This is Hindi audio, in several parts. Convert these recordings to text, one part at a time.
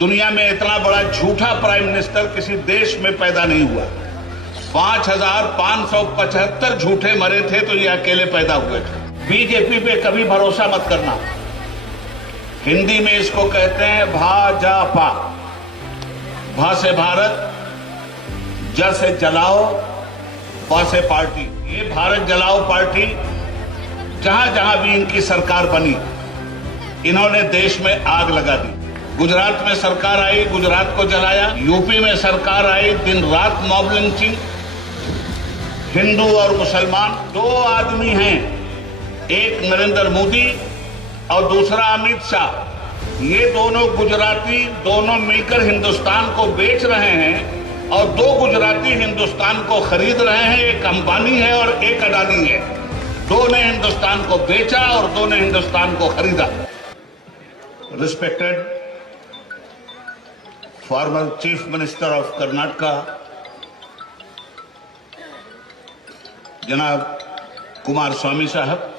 दुनिया में इतना बड़ा झूठा प्राइम मिनिस्टर किसी देश में पैदा नहीं हुआ। 5,575 झूठे मरे थे तो ये अकेले पैदा हुए थे। बीजेपी पे कभी भरोसा मत करना। हिंदी में इसको कहते हैं भाजपा। भा से भारत, ज से जलाओ, प से पार्टी। ये भारत जलाओ पार्टी जहां जहां भी इनकी सरकार बनी, इन्होंने देश में आग लगा दी। गुजरात में सरकार आई, गुजरात को जलाया। यूपी में सरकार आई, दिन रात मॉब लिंचिंग। हिंदू और मुसलमान दो आदमी हैं, एक नरेंद्र मोदी और दूसरा अमित शाह। ये दोनों गुजराती दोनों मिलकर हिंदुस्तान को बेच रहे हैं और दो गुजराती हिंदुस्तान को खरीद रहे हैं। एक अंबानी है और एक अडानी है। दो ने हिंदुस्तान को बेचा और दो ने हिंदुस्तान को खरीदा। Respected former chief minister of Karnataka जनाब कुमार स्वामी साहब,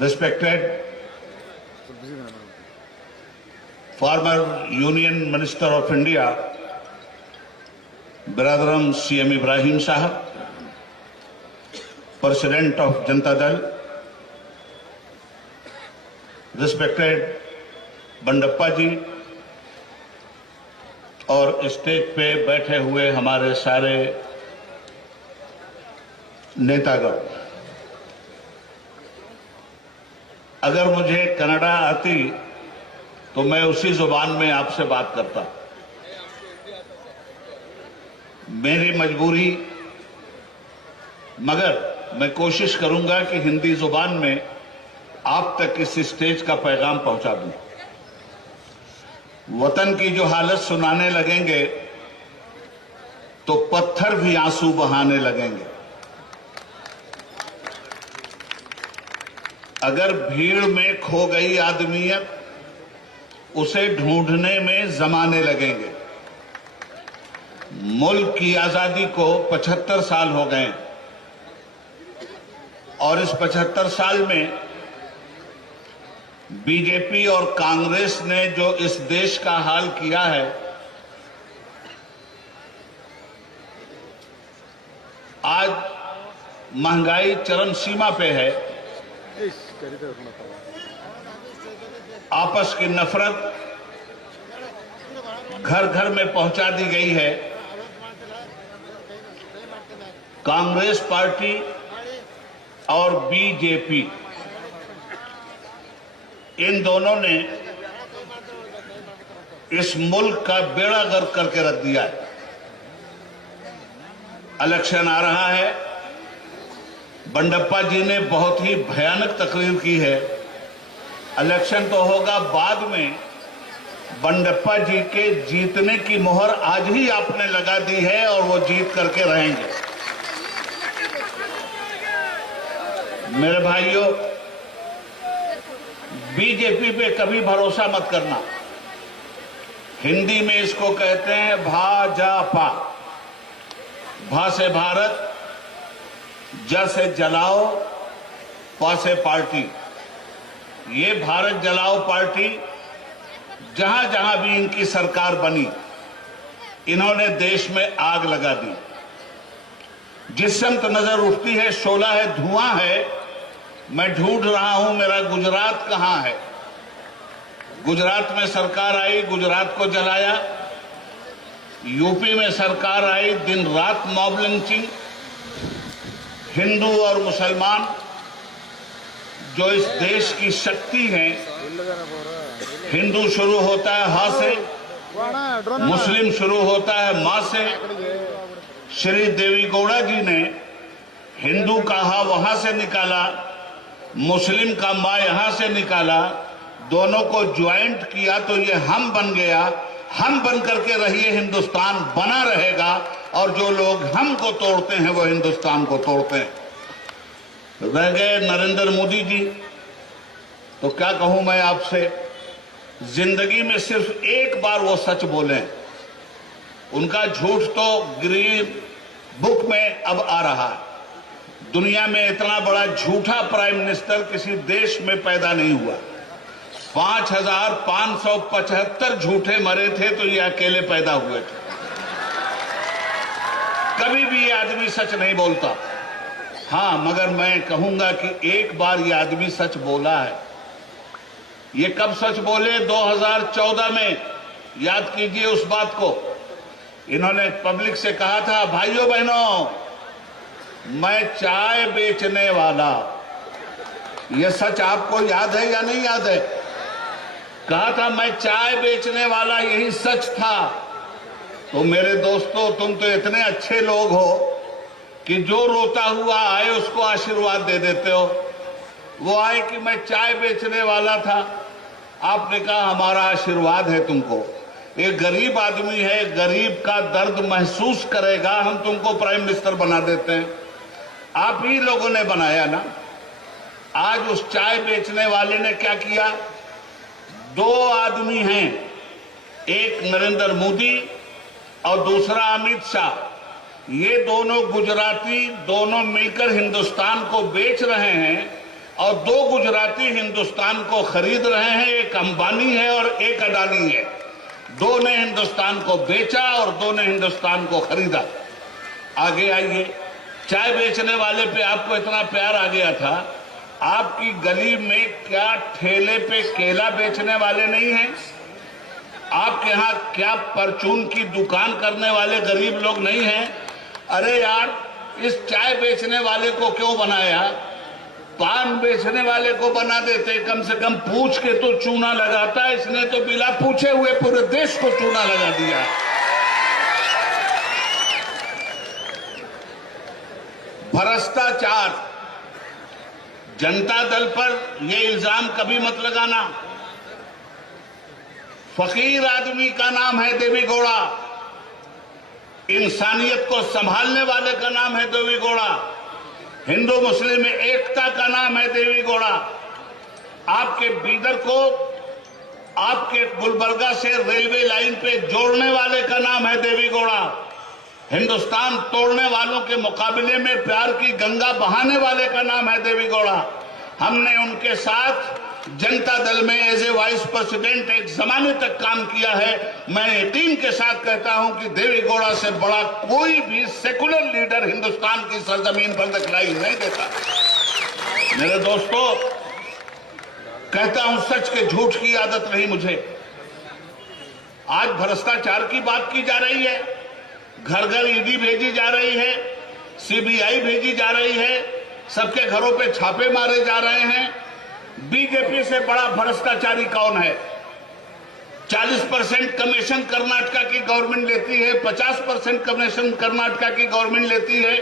respected former union minister of India ब्रदरम सीएम इब्राहिम साहब, president of Janata Dal, respected Bandappa जी और स्टेज पे बैठे हुए हमारे सारे नेतागण। अगर मुझे कन्नड़ा आती तो मैं उसी जुबान में आपसे बात करता। मेरी मजबूरी, मगर मैं कोशिश करूंगा कि हिंदी जुबान में आप तक इस स्टेज का पैगाम पहुंचा दूं। वतन की जो हालत सुनाने लगेंगे तो पत्थर भी आंसू बहाने लगेंगे। अगर भीड़ में खो गई आदमियत, उसे ढूंढने में जमाने लगेंगे। मुल्क की आजादी को 75 साल हो गए और इस 75 साल में बीजेपी और कांग्रेस ने जो इस देश का हाल किया है, आज महंगाई चरम सीमा पे है। आपस की नफरत घर घर में पहुंचा दी गई है। कांग्रेस पार्टी और बीजेपी, इन दोनों ने इस मुल्क का बेड़ा गर्क करके रख दिया है। इलेक्शन आ रहा है। बंडप्पा जी ने बहुत ही भयानक तकरीर की है। इलेक्शन तो होगा बाद में, बंडप्पा जी के जीतने की मोहर आज ही आपने लगा दी है और वो जीत करके रहेंगे। मेरे भाइयों, बीजेपी पे कभी भरोसा मत करना। हिंदी में इसको कहते हैं भाजपा। भा से भारत, ज से जलाओ, प से पार्टी। ये भारत जलाओ पार्टी जहां जहां भी इनकी सरकार बनी, इन्होंने देश में आग लगा दी। जिस समत नजर उठती है शोला है, धुआं है। मैं ढूंढ रहा हूं मेरा गुजरात कहां है। गुजरात में सरकार आई, गुजरात को जलाया। यूपी में सरकार आई, दिन रात मॉब लिंचिंग। हिंदू और मुसलमान जो इस देश की शक्ति है, हिंदू शुरू होता है हा से, मुस्लिम शुरू होता है मां से। श्री देवी गौड़ा जी ने हिंदू का हा वहां से निकाला, मुस्लिम का मां यहां से निकाला, दोनों को ज्वाइंट किया तो ये हम बन गया। हम बन करके रहिए, हिंदुस्तान बना रहेगा। और जो लोग हम को तोड़ते हैं वो हिंदुस्तान को तोड़ते हैं। रह गए नरेंद्र मोदी जी, तो क्या कहूं मैं आपसे, जिंदगी में सिर्फ एक बार वो सच बोले। उनका झूठ तो ग्रीन बुक में अब आ रहा है। दुनिया में इतना बड़ा झूठा प्राइम मिनिस्टर किसी देश में पैदा नहीं हुआ। 5,575 झूठे मरे थे तो ये अकेले पैदा हुए थे। कभी भी ये आदमी सच नहीं बोलता। हाँ, मगर मैं कहूंगा कि एक बार ये आदमी सच बोला है। ये कब सच बोले? 2014 में। याद कीजिए उस बात को। इन्होंने पब्लिक से कहा था, भाइयों बहनों, मैं चाय बेचने वाला। यह सच आपको याद है या नहीं याद है? कहा था मैं चाय बेचने वाला, यही सच था। तो मेरे दोस्तों, तुम तो इतने अच्छे लोग हो कि जो रोता हुआ आए उसको आशीर्वाद दे देते हो। वो आए कि मैं चाय बेचने वाला था, आपने कहा हमारा आशीर्वाद है तुमको। एक गरीब आदमी है, गरीब का दर्द महसूस करेगा, हम तुमको प्राइम मिनिस्टर बना देते हैं। आप ही लोगों ने बनाया ना। आज उस चाय बेचने वाले ने क्या किया? 2 आदमी हैं, एक नरेंद्र मोदी और दूसरा अमित शाह। ये दोनों गुजराती, दोनों मिलकर हिंदुस्तान को बेच रहे हैं और 2 गुजराती हिंदुस्तान को खरीद रहे हैं। एक अंबानी है और एक अडानी है। 2 ने हिंदुस्तान को बेचा और 2 ने हिंदुस्तान को खरीदा। आगे आइए, चाय बेचने वाले पे आपको इतना प्यार आ गया था, आपकी गली में क्या ठेले पे केला बेचने वाले नहीं हैं? आपके यहां क्या परचून की दुकान करने वाले गरीब लोग नहीं हैं? अरे यार, इस चाय बेचने वाले को क्यों बनाया? पान बेचने वाले को बना देते, कम से कम पूछ के तो चूना लगाता। इसने तो बिना पूछे हुए पूरे देश को चूना लगा दिया। भ्रष्टाचार। जनता दल पर यह इल्जाम कभी मत लगाना। फकीर आदमी का नाम है देवी गौड़ा, इंसानियत को संभालने वाले का नाम है देवी गौड़ा, हिंदू मुस्लिम में एकता का नाम है देवी गौड़ा। आपके बीदर को आपके गुलबर्गा से रेलवे लाइन पे जोड़ने वाले का नाम है देवी गौड़ा। हिंदुस्तान तोड़ने वालों के मुकाबले में प्यार की गंगा बहाने वाले का नाम है देवी गौड़ा। हमने उनके साथ जनता दल में एज ए वाइस प्रेसिडेंट एक जमाने तक काम किया है। मैं यकीन के साथ कहता हूं कि देवी गौड़ा से बड़ा कोई भी सेकुलर लीडर हिंदुस्तान की सरजमीन पर दिखलाई नहीं देता। मेरे दोस्तों, कहता हूं सच के झूठ की आदत नहीं मुझे। आज भ्रष्टाचार की बात की जा रही है, घर घर ईडी भेजी जा रही है, सीबीआई भेजी जा रही है, सबके घरों पे छापे मारे जा रहे हैं। बीजेपी से बड़ा भ्रष्टाचारी कौन है? 40% कमीशन कर्नाटका की गवर्नमेंट लेती है, 50% कमीशन कर्नाटका की गवर्नमेंट लेती है।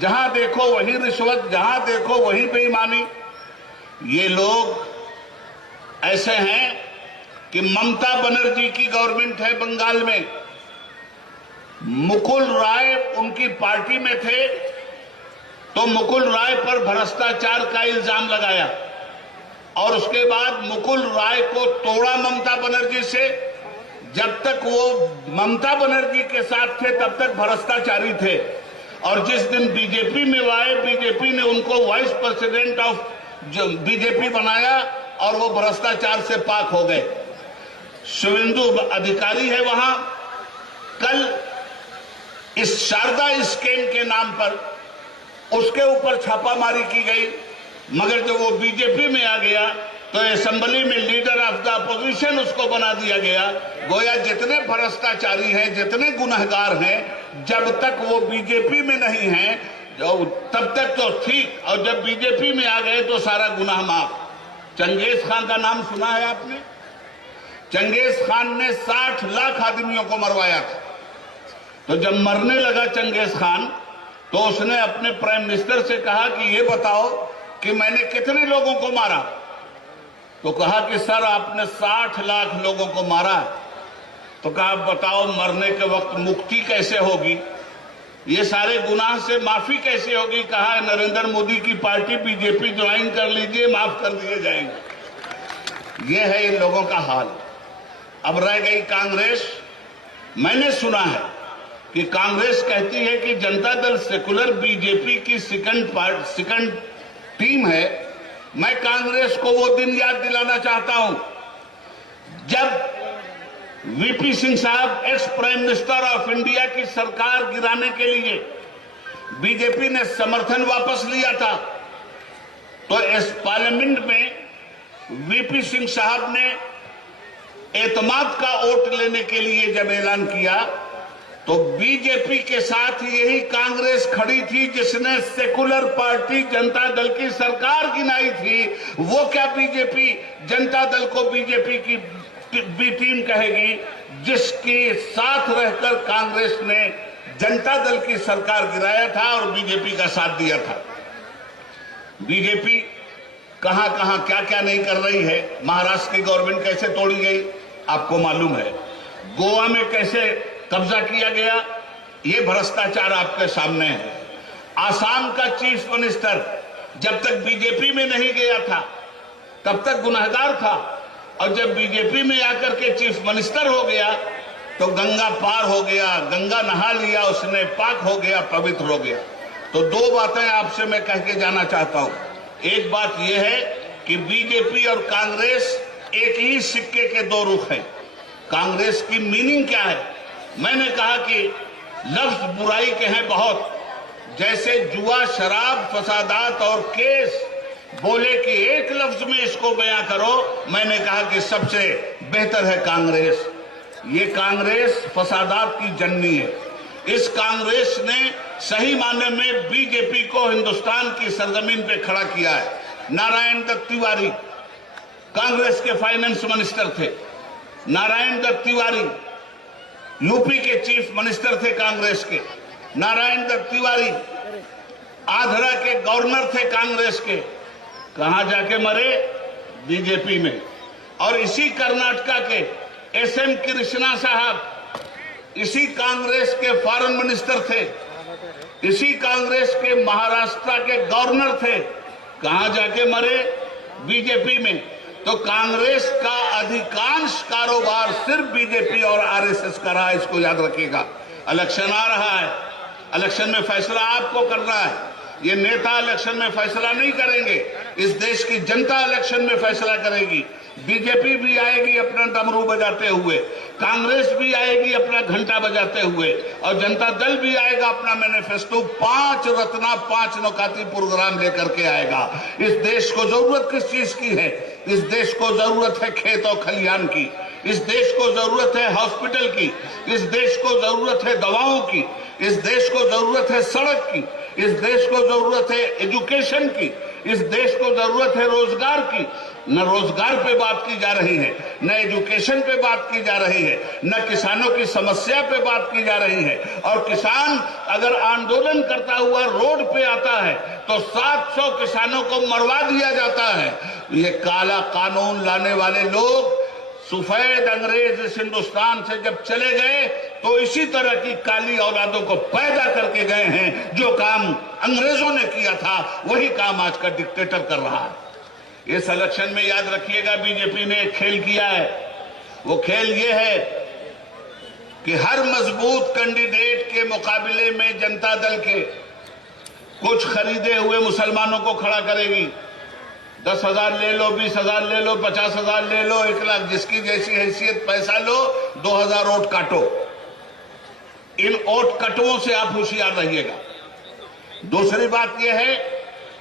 जहां देखो वहीं रिश्वत, जहां देखो वहीं बेईमानी। ये लोग ऐसे हैं कि ममता बनर्जी की गवर्नमेंट है बंगाल में, मुकुल राय उनकी पार्टी में थे, तो मुकुल राय पर भ्रष्टाचार का इल्जाम लगाया और उसके बाद मुकुल राय को तोड़ा ममता बनर्जी से। जब तक वो ममता बनर्जी के साथ थे तब तक भ्रष्टाचारी थे, और जिस दिन बीजेपी में वो आए, बीजेपी ने उनको वाइस प्रेसिडेंट ऑफ बीजेपी बनाया और वो भ्रष्टाचार से पाक हो गए। शुभेंदु अधिकारी है वहां। कल इस शारदा स्कैम के नाम पर उसके ऊपर छापामारी की गई, मगर जब वो बीजेपी में आ गया तो असेंबली में लीडर ऑफ द अपोजिशन उसको बना दिया गया। गोया जितने भ्रष्टाचारी हैं, जितने गुनहगार हैं, जब तक वो बीजेपी में नहीं हैं तब तक तो ठीक, और जब बीजेपी में आ गए तो सारा गुनाह माफ। चंगेज खान का नाम सुना है आपने? चंगेज खान ने 60 लाख आदमियों को मरवाया था। तो जब मरने लगा चंगेज खान, तो उसने अपने प्राइम मिनिस्टर से कहा कि ये बताओ कि मैंने कितने लोगों को मारा। तो कहा कि सर आपने 60 लाख लोगों को मारा। तो कहा आप बताओ मरने के वक्त मुक्ति कैसे होगी, ये सारे गुनाह से माफी कैसे होगी? कहा नरेंद्र मोदी की पार्टी बीजेपी ज्वाइन कर लीजिए, माफ कर दिए जाएंगे। ये है इन लोगों का हाल। अब रह गई कांग्रेस। मैंने सुना है कि कांग्रेस कहती है कि जनता दल सेकुलर बीजेपी की सेकंड टीम है। मैं कांग्रेस को वो दिन याद दिलाना चाहता हूं जब वीपी सिंह साहब ex prime minister of India की सरकार गिराने के लिए बीजेपी ने समर्थन वापस लिया था, तो इस पार्लियामेंट में वीपी सिंह साहब ने एतमाद का वोट लेने के लिए जब ऐलान किया तो बीजेपी के साथ यही कांग्रेस खड़ी थी जिसने सेकुलर पार्टी जनता दल की सरकार गिनाई थी। वो क्या बीजेपी जनता दल को बीजेपी की बी टीम कहेगी जिसके साथ रहकर कांग्रेस ने जनता दल की सरकार गिराया था और बीजेपी का साथ दिया था। बीजेपी कहां कहां क्या क्या नहीं कर रही है। महाराष्ट्र की गवर्नमेंट कैसे तोड़ी गई आपको मालूम है, गोवा में कैसे कब्जा किया गया, ये भ्रष्टाचार आपके सामने है। आसाम का चीफ मिनिस्टर जब तक बीजेपी में नहीं गया था तब तक गुनहगार था, और जब बीजेपी में आकर के चीफ मिनिस्टर हो गया तो गंगा पार हो गया, गंगा नहा लिया उसने, पाक हो गया, पवित्र हो गया। तो दो बातें आपसे मैं कह के जाना चाहता हूं। एक बात यह है कि बीजेपी और कांग्रेस एक ही सिक्के के दो रुख हैं। कांग्रेस की मीनिंग क्या है? मैंने कहा कि लफ्ज बुराई के हैं बहुत, जैसे जुआ, शराब, फसादात और केस, बोले कि एक लफ्ज में इसको बयां करो। मैंने कहा कि सबसे बेहतर है कांग्रेस। ये कांग्रेस फसादात की जननी है। इस कांग्रेस ने सही मायने में बीजेपी को हिंदुस्तान की सरजमीन पे खड़ा किया है। नारायण दत्त तिवारी कांग्रेस के फाइनेंस मिनिस्टर थे। नारायण दत्त तिवारी यूपी के चीफ मिनिस्टर थे कांग्रेस के। नारायण दत्त तिवारी आंध्रा के गवर्नर थे कांग्रेस के। कहां जाके मरे? बीजेपी में। और इसी कर्नाटका के एसएम कृष्णा साहब इसी कांग्रेस के फॉरेन मिनिस्टर थे, इसी कांग्रेस के महाराष्ट्र के गवर्नर थे। कहां जाके मरे? बीजेपी में। तो कांग्रेस का अधिकांश कारोबार सिर्फ बीजेपी और आरएसएस का रहा है, इसको याद रखिएगा। इलेक्शन आ रहा है, इलेक्शन में फैसला आपको करना है। ये नेता इलेक्शन में फैसला नहीं करेंगे, इस देश की जनता इलेक्शन में फैसला करेगी। बीजेपी भी आएगी अपना डमरू बजाते हुए, कांग्रेस भी आएगी अपना घंटा बजाते हुए, और जनता दल भी आएगा अपना मैनिफेस्टो 5 रत्ना 5 नौकाती प्रोग्राम लेकर के आएगा। इस देश को जरूरत किस चीज की है? इस देश को जरूरत है खेत और खलिहान की, इस देश को जरूरत है हॉस्पिटल की, इस देश को जरूरत है दवाओं की, इस देश को जरूरत है सड़क की, इस देश को जरूरत है एजुकेशन की, इस देश को जरूरत है रोजगार की। न रोजगार पे बात की जा रही है, न एजुकेशन पे बात की जा रही है, न किसानों की समस्या पे बात की जा रही है। और किसान अगर आंदोलन करता हुआ रोड पे आता है तो 700 किसानों को मरवा दिया जाता है। ये काला कानून लाने वाले लोग सफेद अंग्रेज इस हिंदुस्तान से जब चले गए तो इसी तरह की काली औलादों को पैदा करके गए हैं। जो काम अंग्रेजों ने किया था वही काम आज का डिक्टेटर कर रहा है। इस इलेक्शन में याद रखिएगा बीजेपी ने एक खेल किया है। वो खेल ये है कि हर मजबूत कैंडिडेट के मुकाबले में जनता दल के कुछ खरीदे हुए मुसलमानों को खड़ा करेगी। 10,000 ले लो, 20,000 ले लो, 50,000 ले लो, 1 लाख, जिसकी जैसी हैसियत पैसा लो, 2,000 वोट काटो। इन वोट कटुओं से आप होशियार रहिएगा। दूसरी बात यह है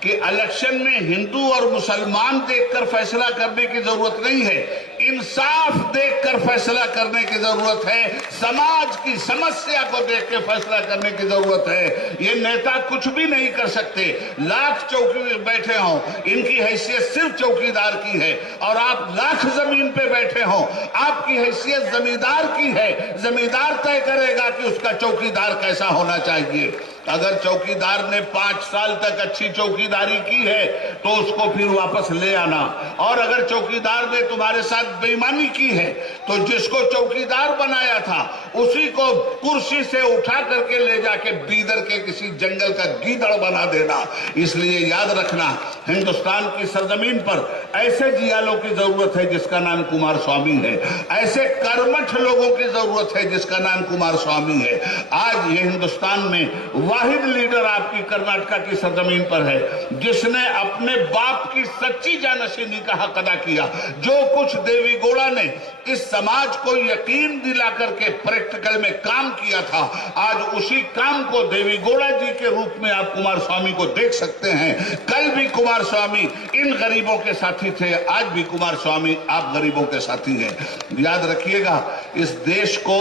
कि इलेक्शन में हिंदू और मुसलमान देखकर फैसला करने की जरूरत नहीं है, इंसाफ देखकर फैसला करने की जरूरत है। समाज की समस्या को देख के फैसला करने की जरूरत है। ये नेता कुछ भी नहीं कर सकते, लाख चौकी में बैठे हों, इनकी हैसियत सिर्फ चौकीदार की है। और आप लाख जमीन पे बैठे हों, आपकी हैसियत जमींदार की है। जमींदार तय करेगा कि उसका चौकीदार कैसा होना चाहिए। अगर चौकीदार ने 5 साल तक अच्छी चौकीदारी की है तो उसको फिर वापस ले आना, और अगर चौकीदार ने तुम्हारे साथ बेईमानी की है तो जिसको चौकीदार बनाया था उसी को कुर्सी से उठा करके ले जाके बीदर के किसी जंगल का गीदड़ बना देना। इसलिए याद रखना, हिंदुस्तान की सरजमीन पर ऐसे जियालों की जरूरत है जिसका नाम कुमार स्वामी है, ऐसे कर्मठ लोगों की जरूरत है जिसका नाम कुमार स्वामी है। आज ये हिंदुस्तान में वाहिद लीडर आपकी कर्नाटका की सरजमीन पर है जिसने अपने बाप की सच्ची जानशीनी का हक अदा किया। जो कुछ देवी गौड़ा ने इस समाज को यकीन दिला करके प्रैक्टिकल में काम किया था, आज उसी काम को देवीगौड़ा जी के रूप में आप कुमार स्वामी को देख सकते हैं। कल भी कुमार स्वामी इन गरीबों के साथी थे, आज भी कुमार स्वामी आप गरीबों के साथी हैं। याद रखिएगा, इस देश को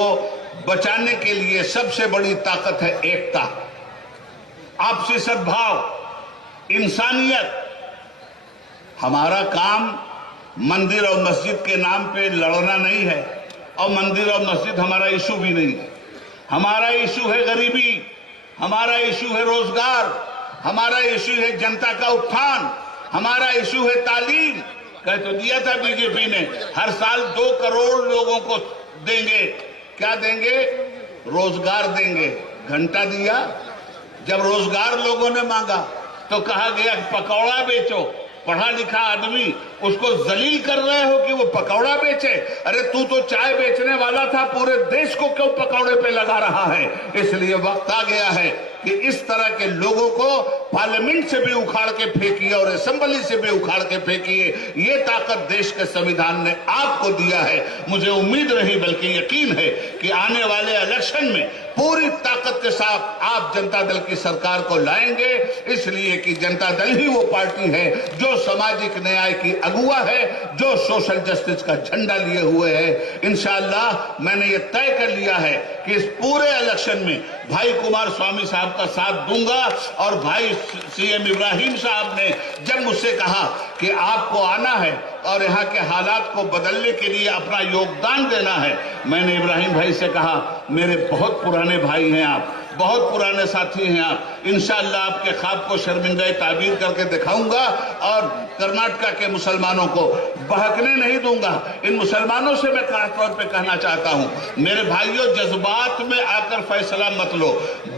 बचाने के लिए सबसे बड़ी ताकत है एकता, आपसी सद्भाव, इंसानियत। हमारा काम मंदिर और मस्जिद के नाम पे लड़ना नहीं है, और मंदिर और मस्जिद हमारा इशू भी नहीं है। हमारा इशू है गरीबी, हमारा इशू है रोजगार, हमारा इशू है जनता का उत्थान, हमारा इशू है तालीम। कह तो दिया था बीजेपी ने, हर साल 2 करोड़ लोगों को देंगे। क्या देंगे? रोजगार देंगे। घंटा दिया। जब रोजगार लोगों ने मांगा तो कहा गया पकौड़ा बेचो। पढ़ा लिखा आदमी, उसको जलील कर रहे हो कि वो पकौड़ा बेचे। अरे तू तो चाय बेचने वाला था, पूरे देश को क्यों पकौड़े पे लगा रहा है? इसलिए वक्त आ गया है कि इस तरह के लोगों को पार्लियामेंट से भी उखाड़ के फेंकिए और असेंबली से भी उखाड़ के फेंकिए। ये ताकत देश के संविधान ने आपको दिया है। मुझे उम्मीद नहीं बल्कि यकीन है कि आने वाले इलेक्शन में पूरी ताकत के साथ आप जनता दल की सरकार को लाएंगे, इसलिए कि जनता दल ही वो पार्टी है जो सामाजिक न्याय की अगुवा है, जो सोशल जस्टिस का झंडा लिए हुए है। इंशाअल्लाह मैंने ये तय कर लिया है कि इस पूरे इलेक्शन में भाई कुमार स्वामी साहब का साथ दूंगा। और भाई सीएम इब्राहिम साहब ने जब मुझसे कहा कि आपको आना है और यहाँ के हालात को बदलने के लिए अपना योगदान देना है, मैंने इब्राहिम भाई से कहा, मेरे बहुत पुराने भाई हैं आप, बहुत पुराने साथी हैं आप, इंशाअल्लाह आपके ख्वाब को शर्मिंदा ताबीर करके दिखाऊंगा और कर्नाटक के मुसलमानों को बहकने नहीं दूंगा। इन मुसलमानों से मैं खास तौर पे कहना चाहता हूं, मेरे भाइयों, जज्बात में आकर फैसला मत लो,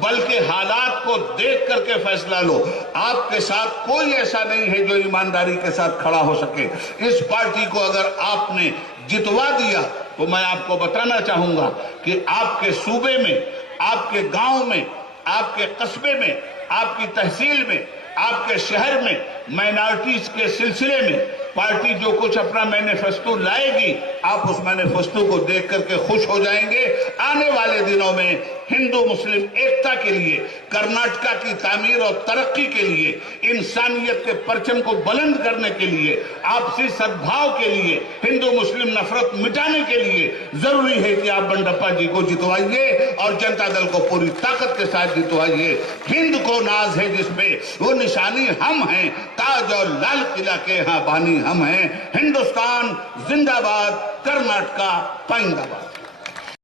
बल्कि हालात को देख करके फैसला लो। आपके साथ कोई ऐसा नहीं है जो ईमानदारी के साथ खड़ा हो सके। इस पार्टी को अगर आपने जितवा दिया तो मैं आपको बताना चाहूंगा कि आपके सूबे में, आपके गांव में, आपके कस्बे में, आपकी तहसील में, आपके शहर में माइनॉरिटीज के सिलसिले में पार्टी जो कुछ अपना मैनिफेस्टो लाएगी, आप उस मैनिफेस्टो को देख करके खुश हो जाएंगे। आने वाले दिनों में हिंदू मुस्लिम एकता के लिए, कर्नाटक की तामीर और तरक्की के लिए, इंसानियत के परचम को बुलंद करने के लिए, आपसी सद्भाव के लिए, हिंदू मुस्लिम नफरत मिटाने के लिए जरूरी है कि आप बंडप्पा जी को जितवाइए और जनता दल को पूरी ताकत के साथ जितवाइए। हिंद को नाज है जिसपे, वो निशानी हम हैं, ताज और लाल किला के यहाँ बानी हम हैं। हिंदुस्तान जिंदाबाद, कर्नाटक पाइंदाबाद।